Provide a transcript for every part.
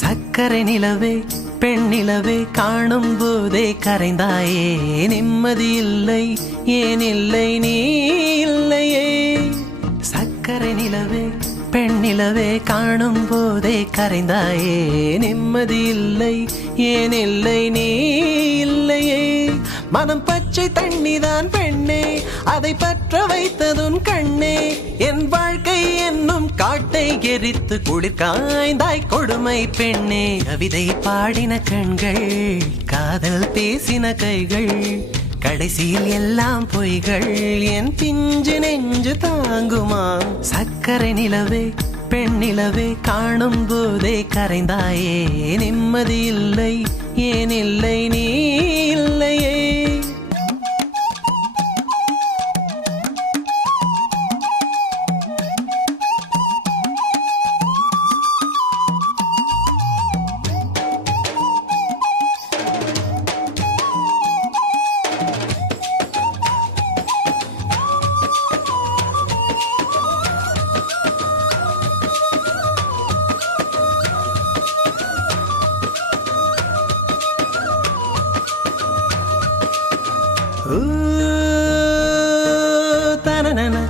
சக்கரை நிலவே பெண் நிலவே காணும் போதே கரைந்தாயே நிம்மதி இல்லை ஏன் இல்லை நீ இல்லையே சக்கரை நிலவே பெண் நிலவே காணும் போதே கரைந்தாயே நிம்மதி இல்லை ஏன் இல்லை நீ இல்லையே மனம் பச்சை தண்ணிதான் பெண்ணே அதை பற்ற வைத்ததுன் கண்ணே என் வாழ்க்கை என்னும் காட்டை எரித்து குளிர் காய்ந்தாய் கொடுமை பெண்ணே கவிதை பாடின கண்கள் காதல் பேசின கைகள் கடைசியில் எல்லாம் பொய்கள் என் பிஞ்சு நெஞ்சு தாங்குமா சக்கரை நிலவே பெண் நிலவே காணும் போதே கரைந்தாயே நிம்மதி இல்லை ஏன் இல்லை நீ இல்லையே Ta-na-na-na.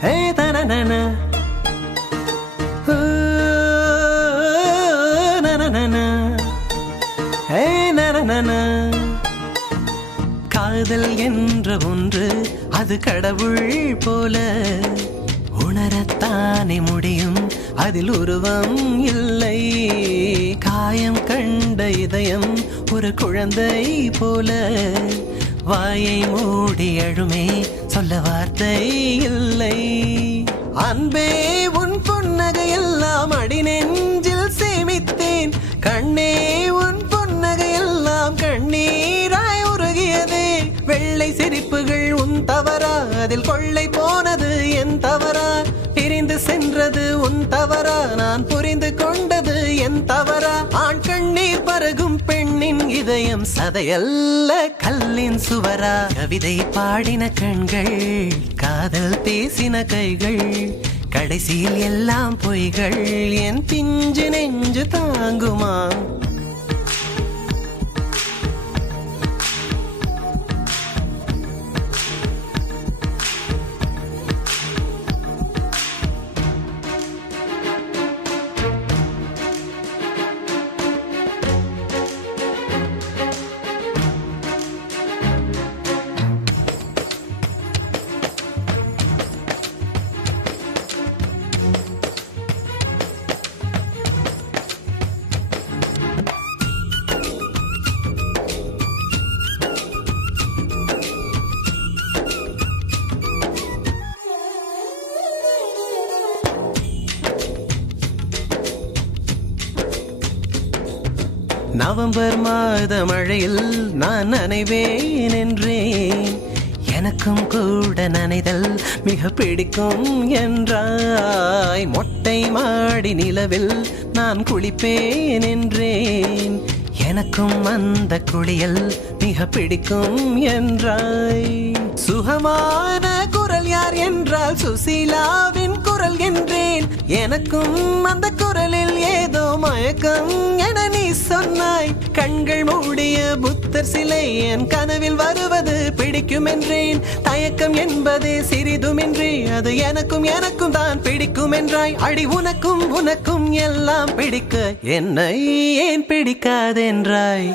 Hey, ta-na-na-na. Na-na-na-na. Hey, na-na-na-na. காதல் என்ற ஒன்று அது கடவுள் போல உணரத்தானே முடியும் அதில் உருவம் இல்லை காயம் கண்ட இதயம் ஒரு குழந்தை போல வாயை மூடி அழுமே சொல்ல வார்த்தை இல்லை அன்பே உன் புன்னகை எல்லாம் அடி நெஞ்சில் சேமித்தேன் கண்ணே உன் புன்னகை எல்லாம் கண்ணீராய் உருகியதே வெள்ளை சிரிப்புகள் உன் தவறா அதில் கொள்ளை போனது என் தவறா பிரிந்து சென்றது உன் தவறா நான் புரிந்து கொண்டது என் தவறா ஆண் கண்ணீர் பருகும் பெண்ணின் இதயம் சதையல்ல கல்லின் சுவரா கவிதை பாடின கண்கள் காதல் பேசின கைகள் கடைசியில் எல்லாம் பொய்கள் என் பிஞ்சு நெஞ்சு தாங்குமா நவம்பர் மாத மழையில் நான் நனைவேன் என்றேன் எனக்கும் கூட நனைதல் மிக பிடிக்கும் என்றாய் மொட்டை மாடி நிலவில் நான் குளிப்பேன் என்றேன் எனக்கும் அந்த குளியல் மிக பிடிக்கும் என்றாய் சுகமான குரல் யார் என்றால் சுசீலாவின் குரல் என்றேன் எனக்கும் அந்த குரலில் ஏதோ மயக்கம் என நீ சொன்னாய் கண்கள் மூடிய புத்தர் சிலை என் கனவில் வருவது பிடிக்கும் என்றேன் தயக்கம் என்பதே சிறிதுமின்றி அது எனக்கும் எனக்கும் தான் பிடிக்கும் என்றாய் அடி உனக்கும் உனக்கும் எல்லாம் பிடிக்க என்னை ஏன் பிடிக்காதென்றாய்